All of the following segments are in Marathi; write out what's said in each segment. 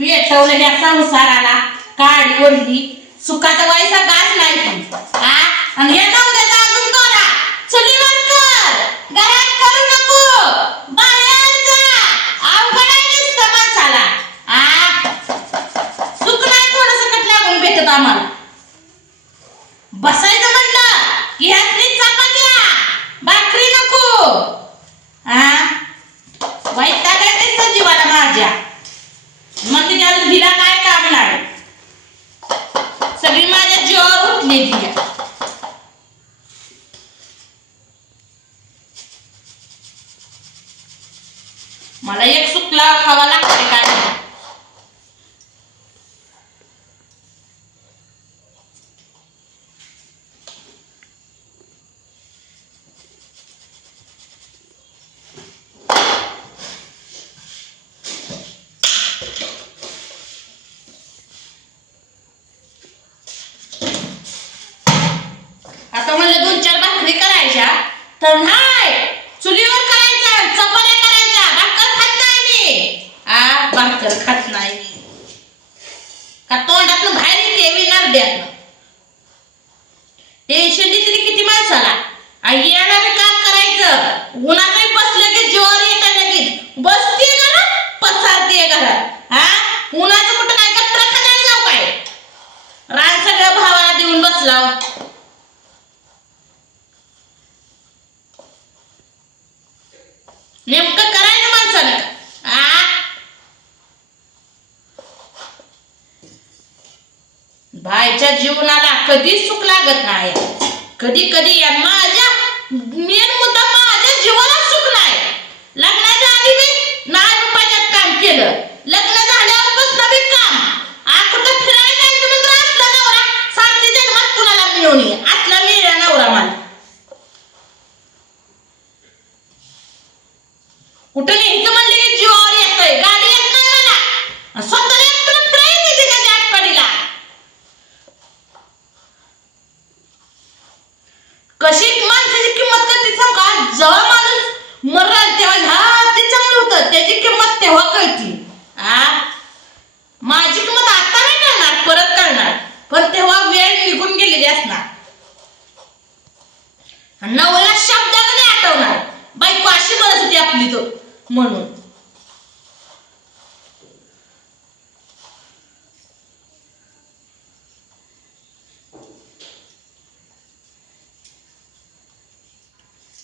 पेटवलं या संसाराला काडी ओढली सुखाचा वायसा गाठ नाही पण आणि हे नवऱ्याचा अजून तोरा चुलीवर कर घरात करू नको बाहेर जा अवघड आहे नुसतं माणसाला सुख नाही थोडंसं कट लागून भेटत आम्हाला बसायचं म्हणलं की ह्यातली चपात्या भाकरी नको वैताग आहे जीवाला माझ्या मग तिला हिला काय काम नाही सगळी माझ्या जीवावर उठली तिला मला एक सुकला खावा लागते काय आता म्हणलं 2-4 भाकरी करायच्या तर नाही चुलीवर करायच्या चपात्या करायच्या भाकर खात नाही मी भाकर खात नाही का तोंडातून बाहेर येते नरड्यातनं टेन्शन देते किती माणसाला येणारे काम करायचं उन्हातही बसलं की जोर येतं लगेच बसते घरात पसारते घरात उन्हाचं कुठं काय कट्टा खायला जाऊ काय रान सगळं भावाला देऊन बसला नेमकं करायचं माणसानं बायच्या जीवनाला कधीच सुख लागत नाही कधी कधी माझ्या मेन मुद्दा माझ्या जीवनात सुख नाही लग्नाच्या आधी मी नाही रुपयात काम केलं लग्न झाल्यावर बी काम कुठं फिरायला जायचं म्हणजे असला नवरा सारखी जन्मात कुणाला मिळून ये असला मिळला नवरा मला कुठं न्यायचं म्हणलं की जीवावर येतंय गाडी येत नाही मला स्वतःला एकटं फिरायचं ते का आठवडीला कशी माणसाची किंमत करते सांग का जेव्हा माणूस मरल तेव्हा ते चांगलं होतं त्याची किंमत तेव्हा कळती माझी किंमत आता नाही कळणार परत कळणार पण तेव्हा वेळ निघून गेलेली असणार नवऱ्या शब्दाला नाही आठवणार बायको अशी म्हणत होती आपली तो म्हणून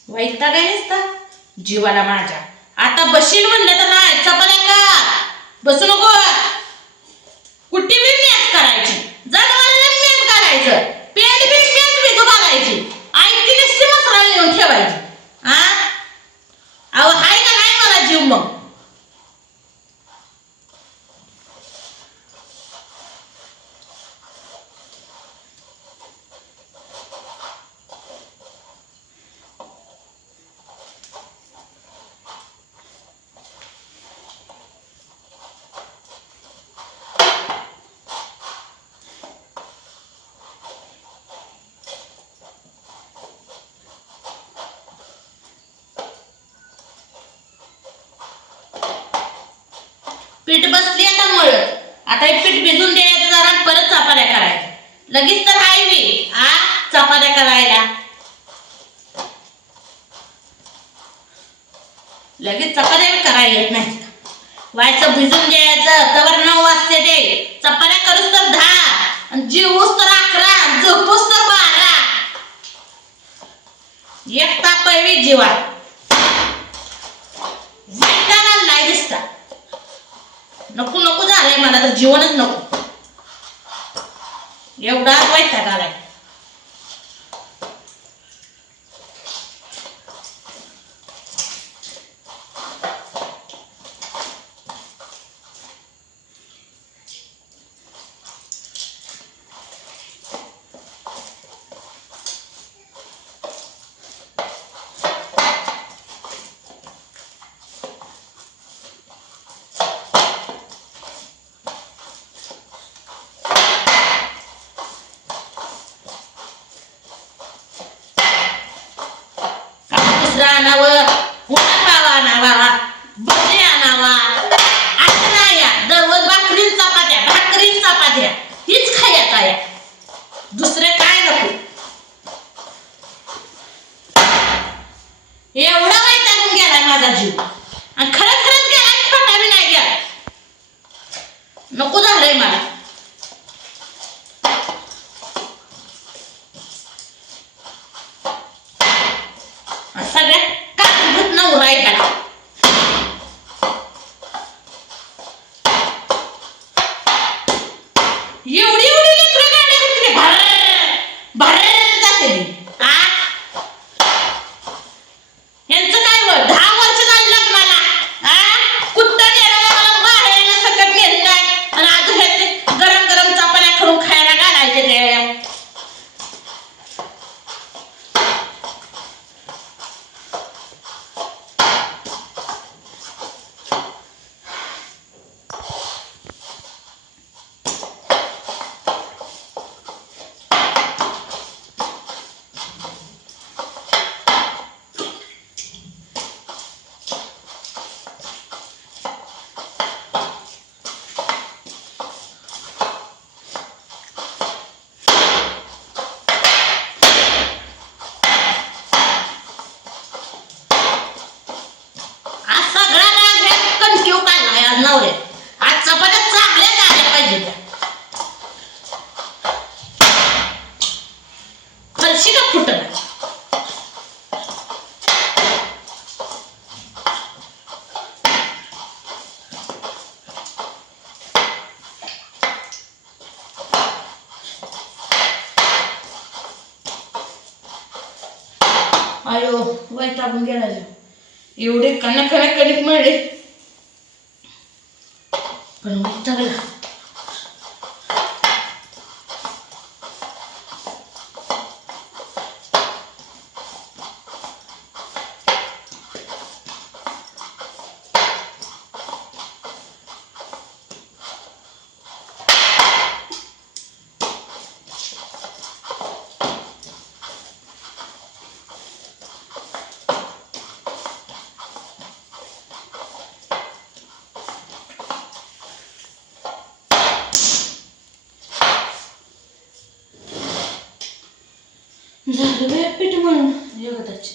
वैताग आहे नुसतं जीवाला माझ्या आता बशील म्हणलं तर नाही चपात्या का बसू नको कुठे बी मॅच करायची जनावरांना मॅच करायचं पेंड बी मॅच भिजू घालायची आयती नसती मसरा नेऊन ठेवायची अहो हाय का नाही मला जीव मग पीठ बसली आता मळत आता हे पीठ भिजून द्यायचं जरा परत चपात्या करायच्या लगेच तर हाय मी चपात्या करायला लगेच चपात्या करायला येत नाही व्हायचं भिजून द्यायचं तवर 9 वाजते ते चपात्या करूच तर 10 आणि जेवूस तर 11 झोपूस तर 12 एक ताप आहे जीवा वैतागाला नाही दिसता नको नको झालंय मला तर जीवनच नको एवढा वैताग आलाय नको झालंय मला. सगळ्यात काकूत नवरा आहे त्याला. एवढी एवढी लेकरं गाड्या होती भर भर जाते मी. यांचं काय वर 10 वर्ष झाली लग्नाला. कुत्ता नेला मला बाहेर सकट नेलं काय आणि अजून हे गरम गरम चपात्या करून खायला घालायचे ते. नवरे आज चपात्या चांगल्या झाल्या पाहिजे त्या. फरशी का फुटला. आयो वैतागून गेला. एवढे कणक कणिक मळले पण वैतागला. झालं बाय पीठ म्हणून जगताची.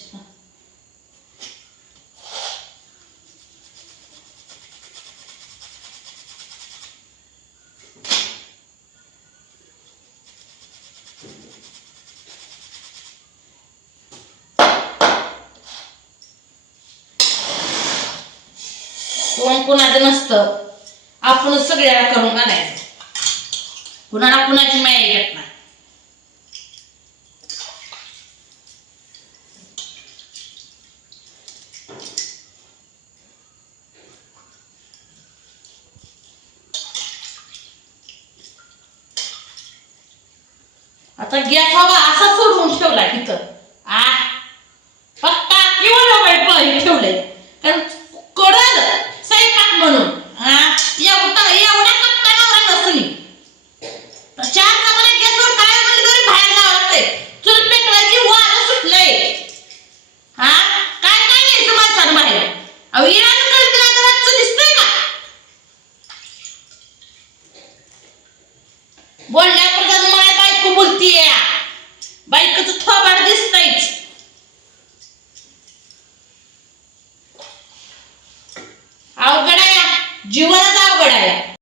कोण कोणाचं नसतं. आपणच सगळ्याला करून आणायचं. कुणाला कुणाची माया येत नाही. आता गॅस हवा असा सोडून ठेवला तिथं. फक्त किंवा ठेवलंय कारण कडल स्वयंपाक म्हणून. एवढ्या पत्ता नवरा नसली 4 चपात्या गॅसवर काय म्हणलं तरी बाहेर लावावं लागतंय. चूल पेटवायची वारं सुटलंय. काय काय घ्यायचं माणसानं बाहेर. अहो इराण कळतं तर आजचं दिसतंय का. बोलण्याप्रमाणे मला बायको बोलतीये. बायकोचं थोबाड दिसतंयच. अवघड आहे जीवनाचा अवघड आहे.